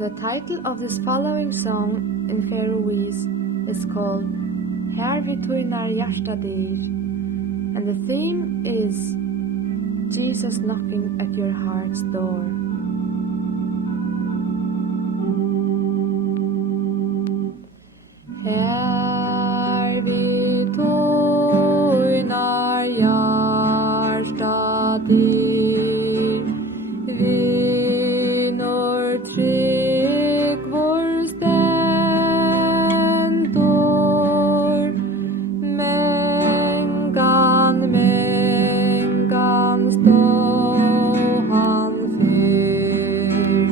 The title of this following song in Faroese is called Her vi tunar hjartadyr, and the theme is Jesus knocking at your heart's door. Her vi tunar hjartadyr, vinur trygg vår stendur, mengan stå han fyr,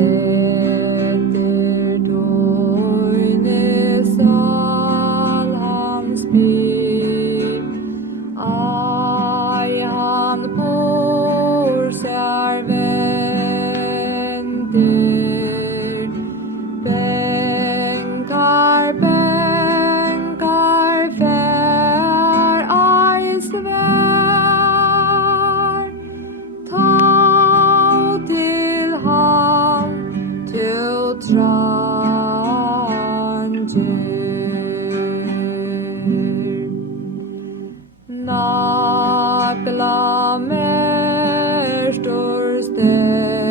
etter torne sal han spyr, ai han bor sær vendir, bänkar fär ai svär, ta till han tu tranger, nagla mer stor sten.